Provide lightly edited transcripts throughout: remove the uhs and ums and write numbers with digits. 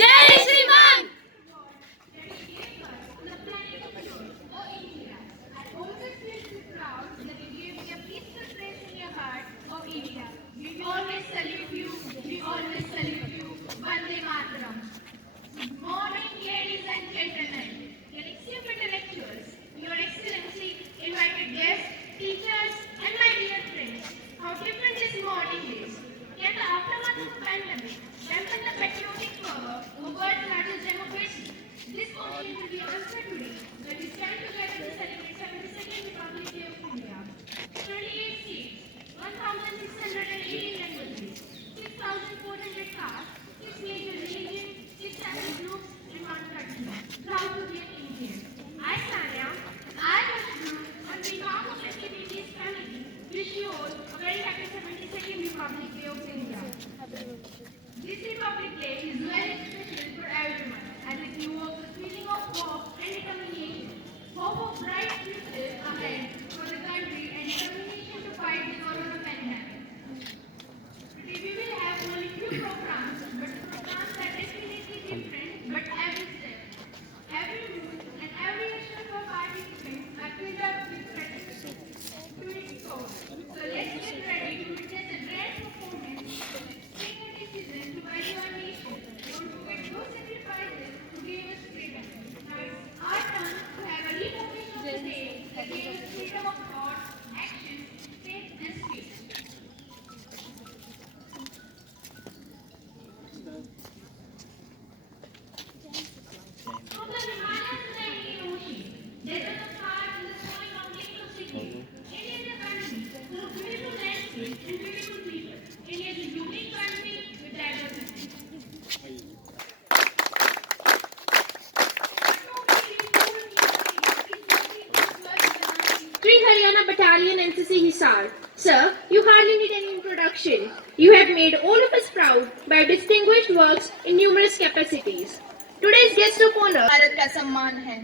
जय श्रीमान। We always salute you. We always salute you. Vande Mataram. Good morning, ladies and gentlemen, your esteemed intellectuals, your excellency, invited guests, teachers, and my dear friends. How different this morning is. Yet the aftermath of the pandemic dampened the patriotic fervor of world's largest democracy. This occasion will be answered today when we stand together to celebrate 72nd Republic Day of India. 28 states, 1,618 languages, 6,400 castes, 6 major religions, 6 ethnic groups, and 1 country. Proud to be an Indian. I, Sanya, I was group on behalf of SKBT's family, wish you all a very happy 72nd Republic Day of India. This Republic Day is very special for everyone as it evokes a feeling of hope and determination. Hope of bright futures ahead for the country and determination to fight the corona pandemic. Today we will have only few programs, but the programs are definitely different, but every step, every move, and every action of our participants are filled up with gratitude to its soul. So let's get ready to witness a great performance, take a decision to value our nation. Don't forget those sacrifices to give us freedom. Now it's our turn to have a recognition of the day that gave us freedom of thought, action, faith, and speech. From the Himalayas to the Indian Ocean, deserts of stars and the snowy mountains of Sikkim, India is a country full of beautiful landscapes and beautiful people. India is a unique country with diversity. Three Haryana Battalion NCC Hisar. Sir, you hardly need any introduction. You have made all of us proud by distinguished works in numerous capacities. Today's guest of honor Bharat का सम्मान है।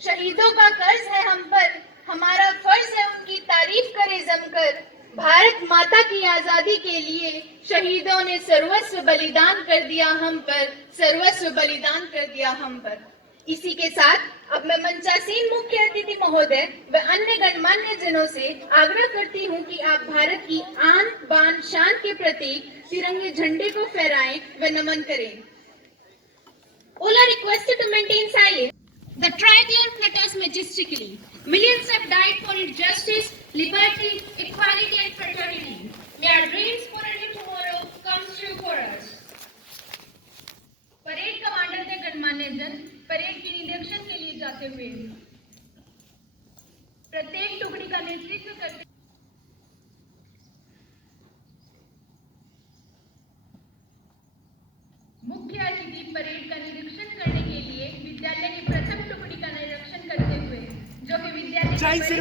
शहीदों का कर्ज है हम पर, हमारा फर्ज है उनकी तारीफ करें जमकर। भारत माता की आजादी के लिए शहीदों ने सर्वस्व बलिदान कर दिया हम पर, सर्वस्व बलिदान कर दिया हम पर। इसी के साथ अब मैं मंचासीन मुख्य अतिथि महोदय व अन्य गणमान्य जनों से आग्रह करती हूं कि आप भारत की आन बान शान के प्रतीक तिरंगे झंडे को फहराएं व नमन करें। all are requested to maintain silence. The tricolor flutters majestically. Millions have died for its justice, liberty, equality, and fraternity. May our dreams for a new tomorrow comes true for us. Parade commander थे गणमान्य जन, parade के निरीक्षण के लिए जाते हुए प्रत्येक टुकड़ी का नेतृत्व करते मुख्य अतिथि परेड का निरीक्षण करने के लिए विद्यालय की प्रथम टुकड़ी का निरीक्षण करते हुए जो कि विद्यालय की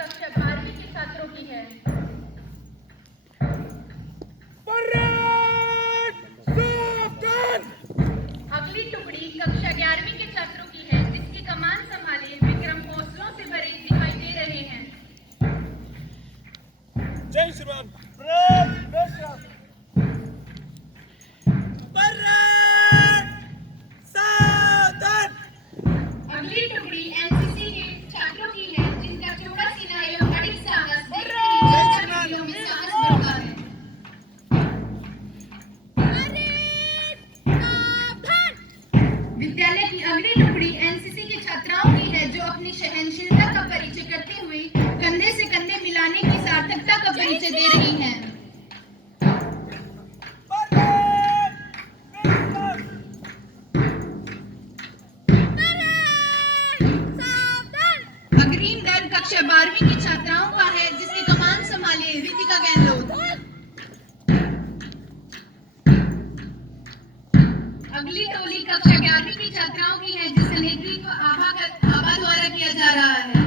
कक्षा 12वीं के छात्रों की है। अगली टुकड़ी कक्षा 11वीं के छात्रों की है जिसकी कमान संभाले विक्रम हौसलों से भरे दिखाई दे रहे हैं। जय श्री राम। अगली टुकड़ी एनसीसी के छात्रों की है जिनका चौड़ा सीना एवं अड़िग साहस दिलों में साहस भरता है। विद्यालय की अगली टुकड़ी एनसीसी के छात्राओं की है जो अपनी सहनशीलता का परिचय करते हुए कंधे से कंधे मिलाने की सार्थकता का परिचय दे रही हैं। अग्रिम दल कक्षा 12वीं की छात्राओं का है जिसकी कमान संभाले रितिका गहलोत। अगली टोली कक्षा 11वीं की छात्राओं की है जिसका नेतृत्व आभा द्वारा किया जा रहा है।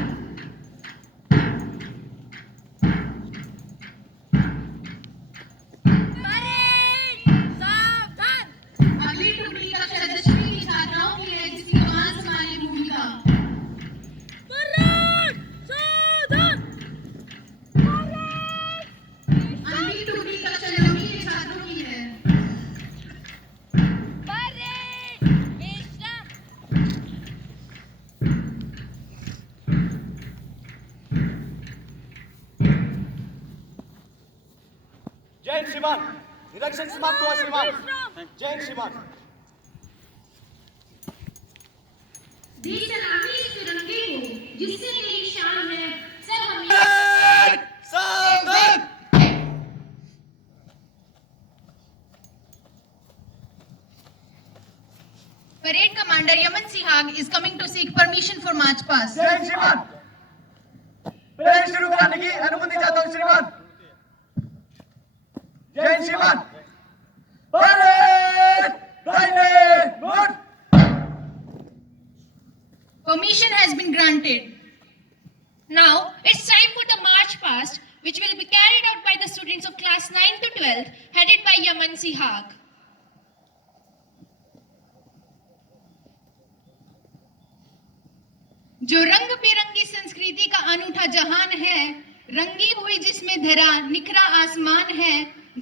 अगली टुकड़ी कक्षा 10वीं की छात्राओं की है जिसकी कमान संभाले भूमिका। अगली टुकड़ी कक्षा जय हिंद श्रीमान. निरीक्षण समाप्त हुआ श्रीमान. जय हिंद श्रीमान. दे सलामी इस तिरंगे को जिससे तेरी शान है, सब हमें सावधान. Parade Commander Yaman Sihag is coming to seek permission for march past. जय हिंद श्रीमान. परेड शुरू कराने की अनुमति चाहता हूँ श्रीमान. जय हिंद श्रीमान. Parade right good. Permission has been granted. Now it's time for the march past, which will be carried out by the students of class 9 to 12, headed by Yaman Sihag. जो रंग बिरंगी संस्कृति का अनूठा जहान है, रंगी हुई जिसमें धरा निखरा आसमान है,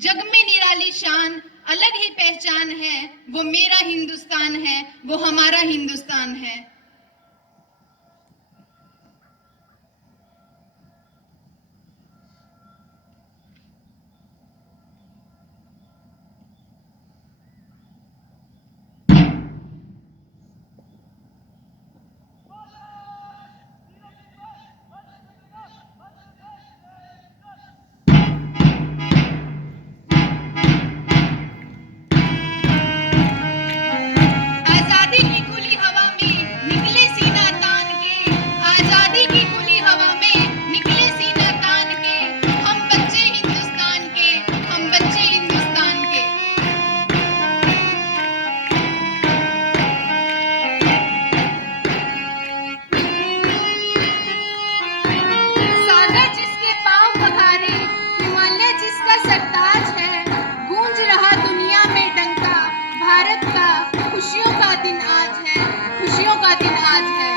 जग में निराली शान अलग ही पहचान है, वो मेरा हिंदुस्तान है, वो हमारा हिंदुस्तान है. आजादी की खुली हवा में निकले सीना तान के, आजादी की खुली हवा में निकले सीना तान के, हम बच्चे हिंदुस्तान के, हम बच्चे हिंदुस्तान के. सागर जिसके पांव पखारे, हिमालय जिसका सरताज है, गूंज रहा दुनिया में डंका भारत का, खुशियों का दिन आज है, खुशियों का दिन आज है.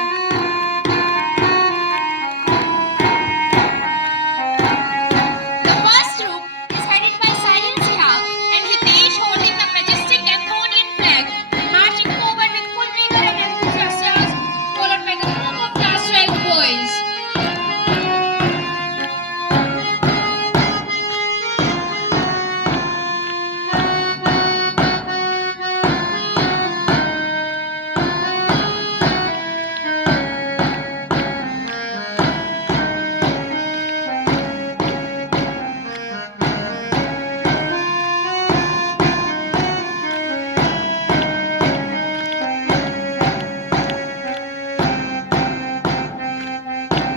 The first troop is headed by Sahil Sihag and Hitesh holding the majestic Anthonian flag, marching forward with full vigor and enthusiasm, followed by the group of class 12 boys.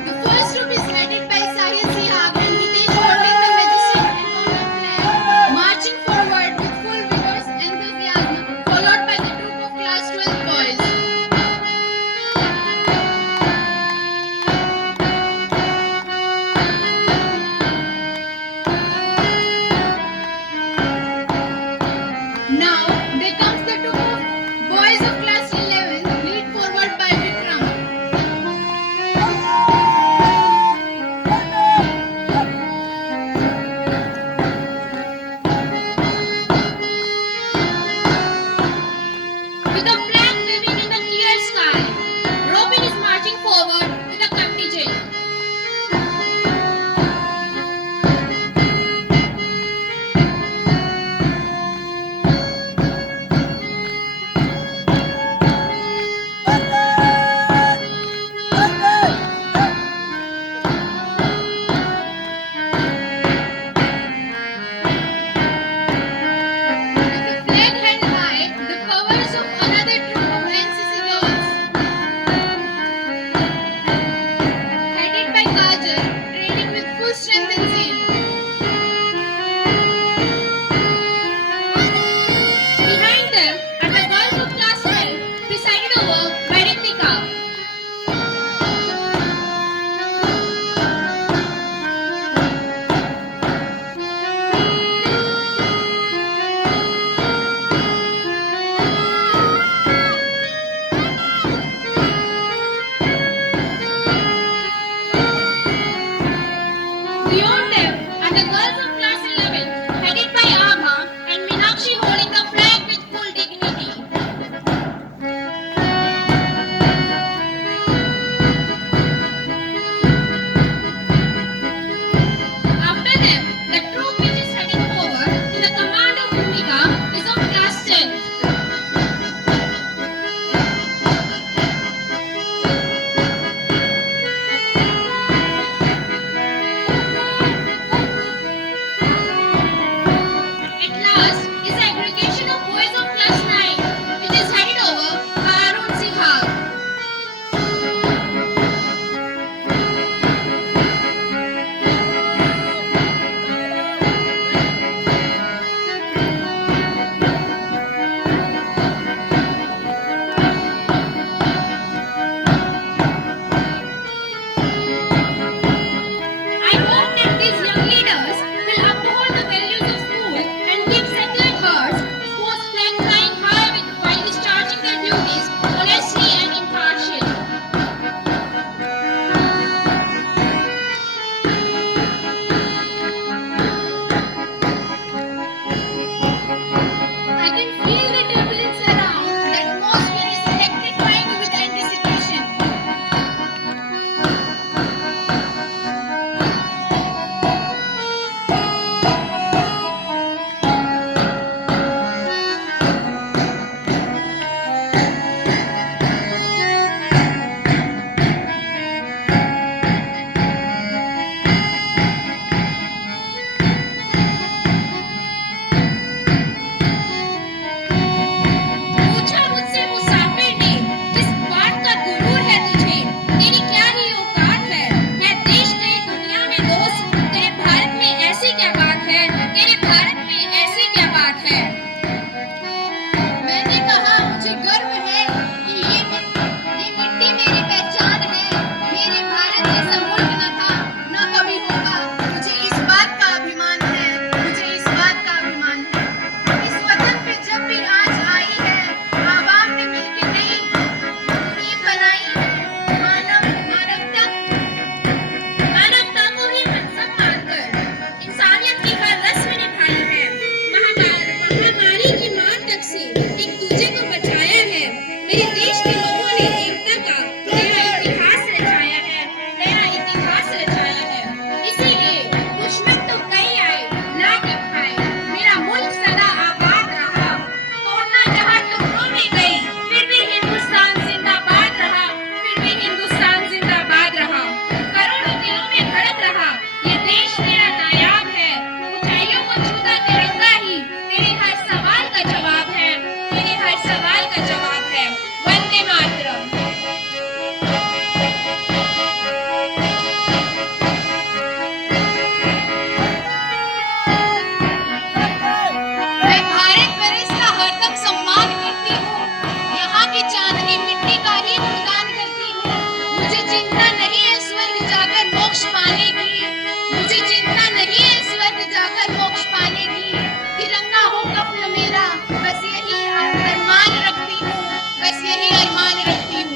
The first troop is headed by Sahil Sihag and Hitesh holding the majestic Anthonian flag, marching forward with full vigorous enthusiasm, followed by the group of class 12 boys. Now there comes the troop of boys of class 11, lead forward by Vikram. With the flag waving in the clear sky, Robin is marching forward with a contingent. With the flag held high, the covers of another troop of NCC girls, headed by Kajal, training with full strength and zeal. Behind them are the girls of class 12, presided over by Ritika. Beyond them are the girls of class 11, headed by Abha and Meenakshi holding the flag with full dignity. After them, the troop which is heading forward मौजूदा तिरंगा ही तेरे हर सवाल का जवाब है, तेरे हर सवाल का जवाब है। वंदे मातरम। मैं भारत वर्ष का हरदम सम्मान करती हूँ, यहाँ की चांदनी मिट्टी का ही गुणगान करती हूँ। मुझे चिंता नहीं है स्वर्ग जाकर मोक्ष पाने की, मुझे चिंता नहीं है स्वर्ग जाकर मोक्ष पाने की। तिरंगा हो कफन मेरा, बस यही अरमान रखती हूँ, बस यही अरमान रखती हूँ।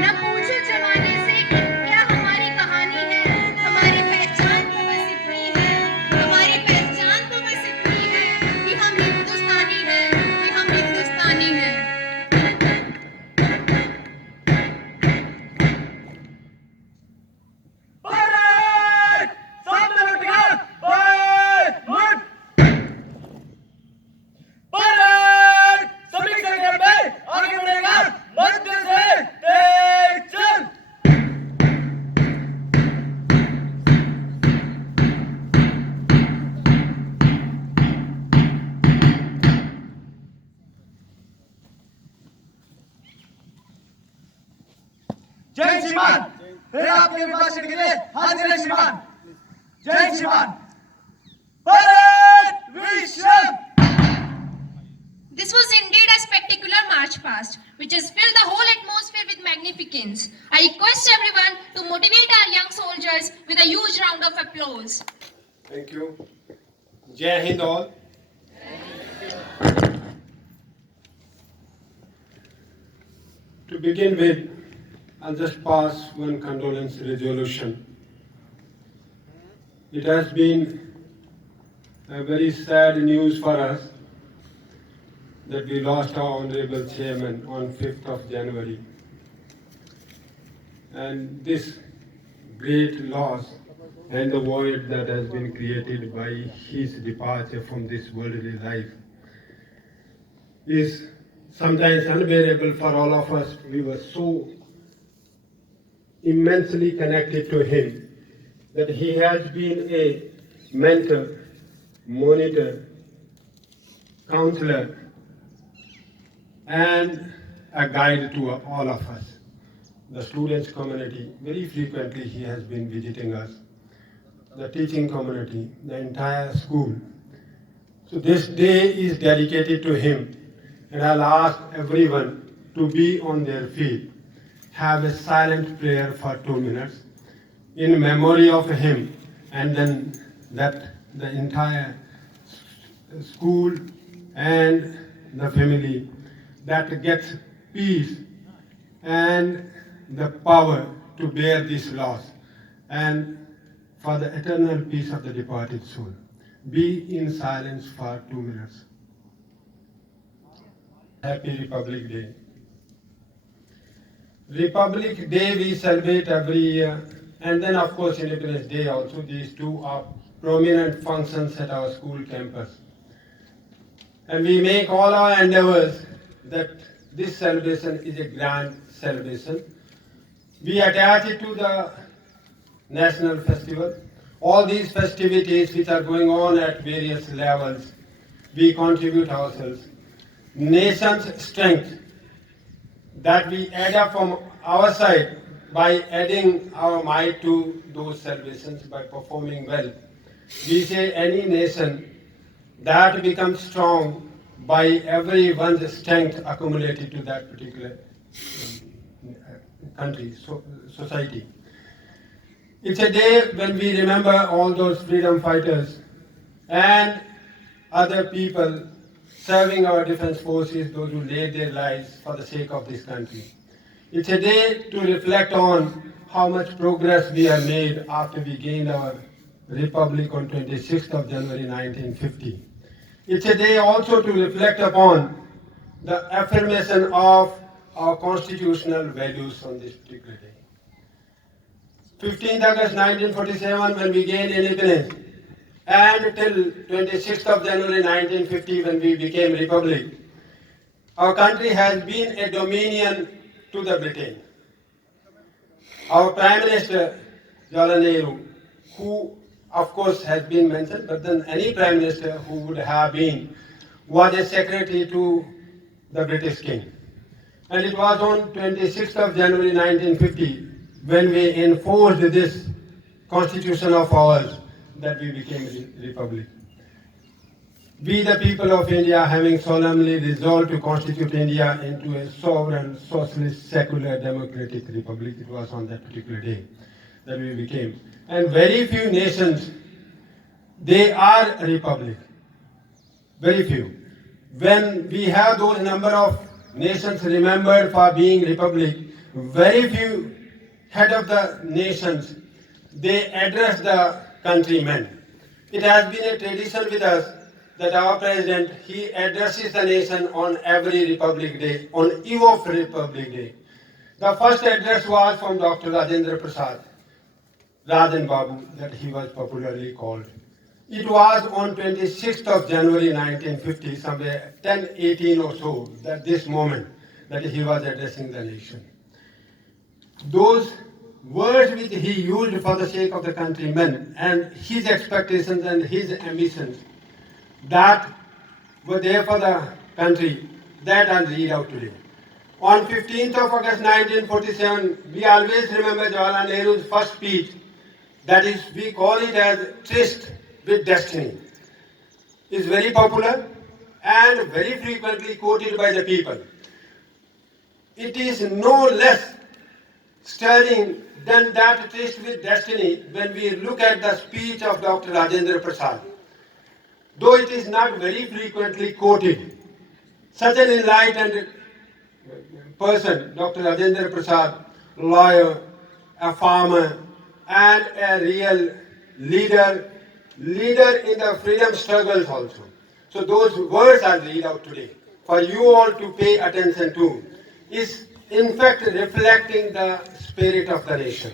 न पूछो जमाने से कि क्या हमारी कहानी है, हमारी पहचान तो बस इतनी है, हमारी पहचान तो बस इतनी है कि हम हिंदुस्तानी हैं, कि हम हिंदुस्तानी हैं। भारत सामने लौटेगा, भारत भारत सभी सेक्टर में आगे बढ़ेगा, मध्य से तेज चल। जय श्रीमान, फिर आपके अभिभाषण के लिए हाजिर है श्रीमान। जय श्रीमान। भारत विश्व। This was indeed a spectacular march past, which has filled the whole atmosphere with magnificence. I request everyone to motivate our young soldiers with a huge round of applause. Thank you. Jai Hind all. To begin with, I'll just pass one condolence resolution. It has been a very sad news for us that we lost our honorable chairman on 5th of January. And this great loss and the void that has been created by his departure from this worldly life is sometimes unbearable for all of us. We were so immensely connected to him that he has been a mentor, monitor, counselor, and a guide to all of us. The students community, very frequently he has been visiting us. The teaching community, the entire school. So this day is dedicated to him, and I'll ask everyone to be on their feet, have a silent prayer for 2 minutes in memory of him, and then that the entire school and the family that gets peace and the power to bear this loss, and for the eternal peace of the departed soul. Be in silence for 2 minutes. Happy Republic Day. Republic Day we celebrate every year, and then of course Independence Day also. These two are prominent functions at our school campus. And we make all our endeavors that this celebration is a grand celebration. We attach it to the national festival. All these festivities which are going on at various levels, we contribute ourselves. Nation's strength that we add up from our side by adding our might to those celebrations by performing well. We say any nation that becomes strong by everyone's strength accumulated to that particular country, society. It's a day when we remember all those freedom fighters and other people serving our defense forces, those who laid their lives for the sake of this country. It's a day to reflect on how much progress we have made after we gained our republic on 26th of January 1950. It's a day also to reflect upon the affirmation of our constitutional values on this particular day. 15th August 1947 when we gained independence, and till 26th of January 1950 when we became republic, our country has been a dominion to the Britain. Our Prime Minister, Jawaharlal Nehru, who of course has been mentioned, but then any Prime Minister who would have been, was a secretary to the British King. And it was on 26th of January 1950 when we enforced this constitution of ours that we became a republic. We, the people of India, having solemnly resolved to constitute India into a sovereign, socialist, secular, democratic republic, it was on that particular day that we became. And very few nations, they are a republic. Very few. When we have those number of nations remembered for being republic, very few head of the nations, they address the countrymen. It has been a tradition with us that our president, he addresses the nation on every Republic Day, on eve of Republic Day. The first address was from Dr. Rajendra Prasad, Rajan Babu, that he was popularly called. It was on 26th of January 1950, somewhere 10:18 or so, that this moment that he was addressing the nation. Those words which he used for the sake of the countrymen and his expectations and his ambitions that were there for the country, that I'll read out today. On 15th of August 1947, we always remember Jawaharlal Nehru's first speech. That is, we call it as Tryst with Destiny. It's very popular and very frequently quoted by the people. It is no less stirring than that Tryst with Destiny when we look at the speech of Dr. Rajendra Prasad. Though it is not very frequently quoted, such an enlightened person, Dr. Rajendra Prasad, lawyer, a farmer, and a real leader in the freedom struggles also. So those words I'll read out today for you all to pay attention to is in fact reflecting the spirit of the nation.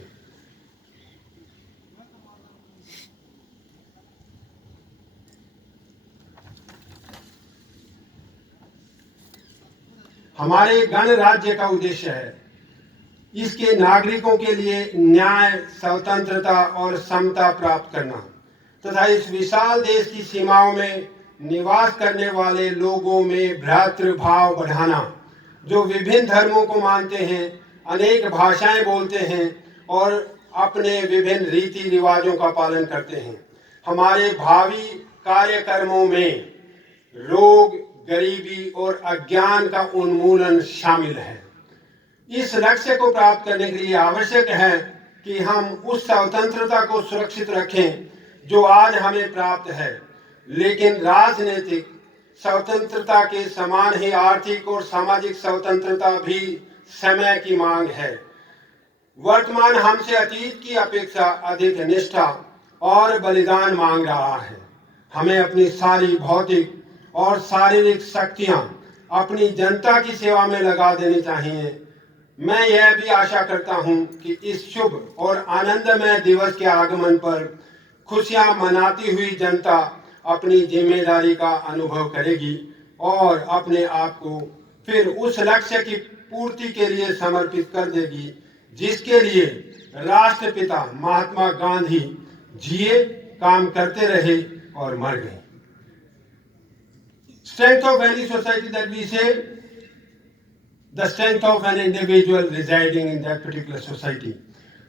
हमारे गणराज्य का उद्देश्य है इसके नागरिकों के लिए न्याय, स्वतंत्रता और समता प्राप्त करना तथा इस विशाल देश की सीमाओं में निवास करने वाले लोगों में भ्रातृभाव बढ़ाना, जो विभिन्न धर्मों को मानते हैं, अनेक भाषाएं बोलते हैं और अपने विभिन्न रीति रिवाजों का पालन करते हैं। हमारे भावी कार्यक्रमों में रोग, गरीबी और अज्ञान का उन्मूलन शामिल है। इस लक्ष्य को प्राप्त करने के लिए आवश्यक है कि हम उस स्वतंत्रता को सुरक्षित रखें जो आज हमें प्राप्त है, लेकिन राजनीतिक स्वतंत्रता के समान ही आर्थिक और सामाजिक स्वतंत्रता भी समय की मांग है। वर्तमान हमसे अतीत की अपेक्षा अधिक निष्ठा और बलिदान मांग रहा है। हमें अपनी सारी भौतिक और शारीरिक शक्तियां अपनी जनता की सेवा में लगा देनी चाहिए। मैं यह भी आशा करता हूं कि इस शुभ और आनंदमय दिवस के आगमन पर खुशियां मनाती हुई जनता अपनी जिम्मेदारी का अनुभव करेगी और अपने आप को फिर उस लक्ष्य की पूर्ति के लिए समर्पित कर देगी जिसके लिए राष्ट्रपिता महात्मा गांधी जिए, काम करते रहे और मर गए। Strength of any society that we say, the strength of an individual residing in that particular society.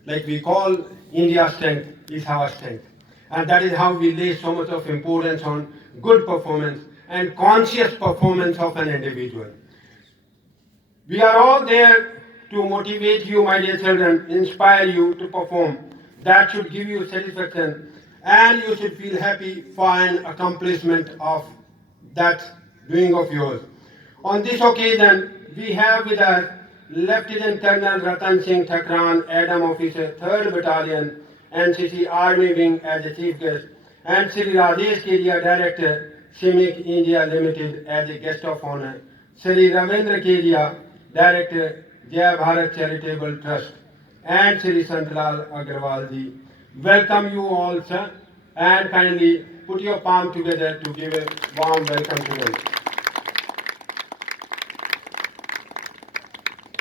Like we call India's strength is our strength. And that is how we lay so much of importance on good performance and conscious performance of an individual. We are all there to motivate you, my dear children, inspire you to perform. That should give you satisfaction and you should feel happy for an accomplishment of that doing of yours. On this occasion, we have with us Lieutenant Colonel Ratan Singh Thakran, Adam Officer, 3rd Battalion, NCC Army Wing as a chief guest, and Sri Rajesh Kedia, Director, CIMIC India Limited as a guest of honor, Sri Ravindra Kedia, Director, Jai Bharat Charitable Trust, and Sri Santlal Agrawal ji. Welcome you all, sir, and kindly put your palm together to give a warm welcome to them.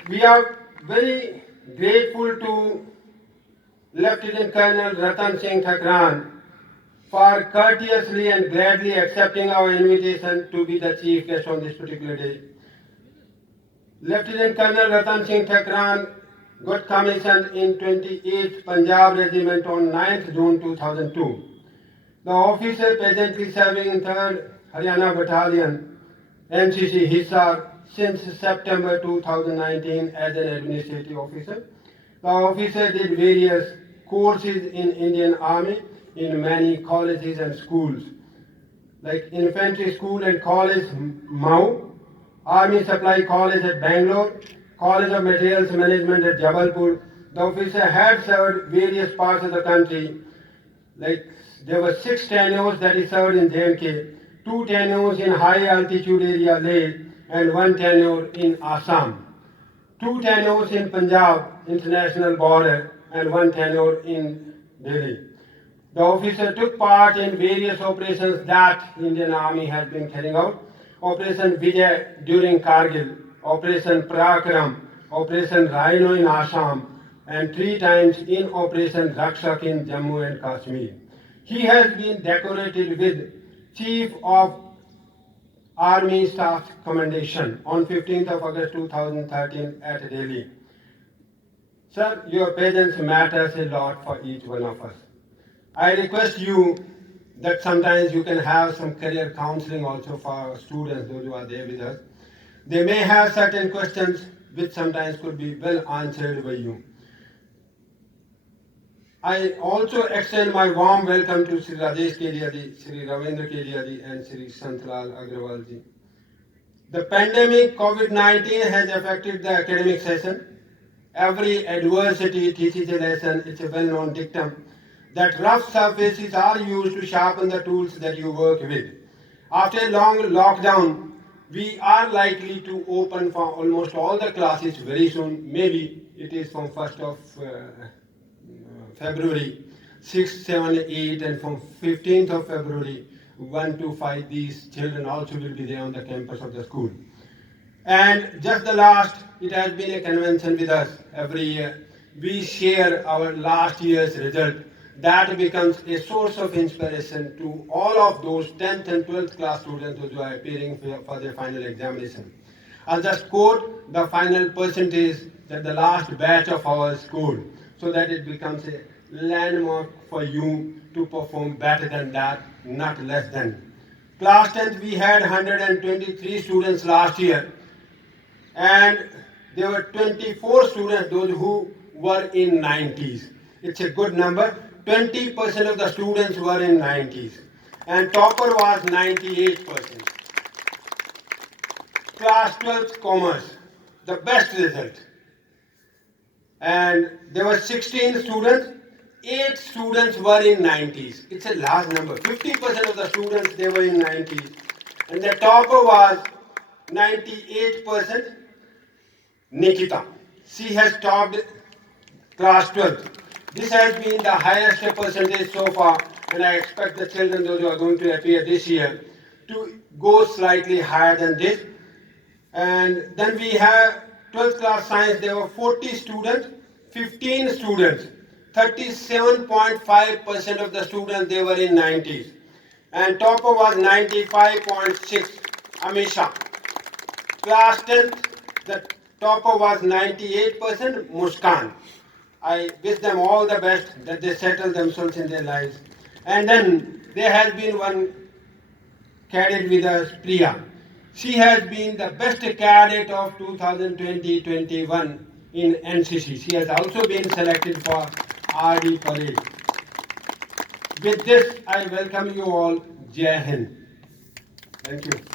We are very grateful to Lieutenant Colonel Ratan Singh Thakran for courteously and gladly accepting our invitation to be the chief guest on this particular day. Lieutenant Colonel Ratan Singh Thakran got commissioned in 28th Punjab Regiment on 9th June 2002. The officer presently serving in 3rd Haryana Battalion, NCC Hisar, since September 2019 as an administrative officer. The officer did various courses in Indian Army in many colleges and schools, like Infantry School and College, Mau, Army Supply College at Bangalore, College of Materials Management at Jabalpur. The officer had served various parts of the country, like there were 6 tenures that he served in J&K, 2 tenures in high altitude area Leh, and 1 tenure in Assam, 2 tenures in Punjab international border, and 1 tenure in Delhi. The officer took part in various operations that Indian Army has been carrying out. Operation Vijay during Kargil, Operation Parakram, Operation Rhino in Assam, and 3 times in Operation Rakshak in Jammu and Kashmir. He has been decorated with Chief of Army Staff Commendation on 15th of August 2013 at Delhi. Sir, your presence matters a lot for each one of us. I request you that sometimes you can have some career counseling also for our students, those who are there with us. They may have certain questions which sometimes could be well answered by you. I also extend my warm welcome to Sri Rajesh Kedia ji, Sri Ravindra Kedia ji, and Sri Santlal Agrawal ji. The pandemic COVID-19 has affected the academic session. Every adversity teaches a lesson. It's a well-known dictum that rough surfaces are used to sharpen the tools that you work with. After a long lockdown, we are likely to open for almost all the classes very soon. Maybe it is from 1st of February, 6, 7, 8, and from 15th of February, 1 to 5, these children also will be there on the campus of the school. And just the last, it has been a convention with us every year. We share our last year's result. That becomes a source of inspiration to all of those 10th and 12th class students who are appearing for their final examination. I'll just quote the final percentage that the last batch of ours scored, so that it becomes a landmark for you to perform better than that, not less than. Class 10th, we had 123 students last year, and there were 24 students, those who were in 90s. It's a good number. 20% of the students were in 90s, and topper was 98%. Class 12th Commerce, the best result. And there were 16 students, 8 students were in 90s. It's a large number. 50% of the students, they were in 90s. And the topper was 98%, Nikita. She has topped class 12. This has been the highest percentage so far, and I expect the children, those who are going to appear this year, to go slightly higher than this. And then we have 12th class science, there were 40 students, 15 students, 37.5% of the students, they were in 90s. And topper was 95.6, Amisha. Class 10th, the topper was 98%, Muskan. I wish them all the best, that they settle themselves in their lives. And then there has been one cadet with us, Priya. She has been the best cadet of 2020-21 in NCC. She has also been selected for RD Parade. With this, I welcome you all. Jai Hind. Thank you.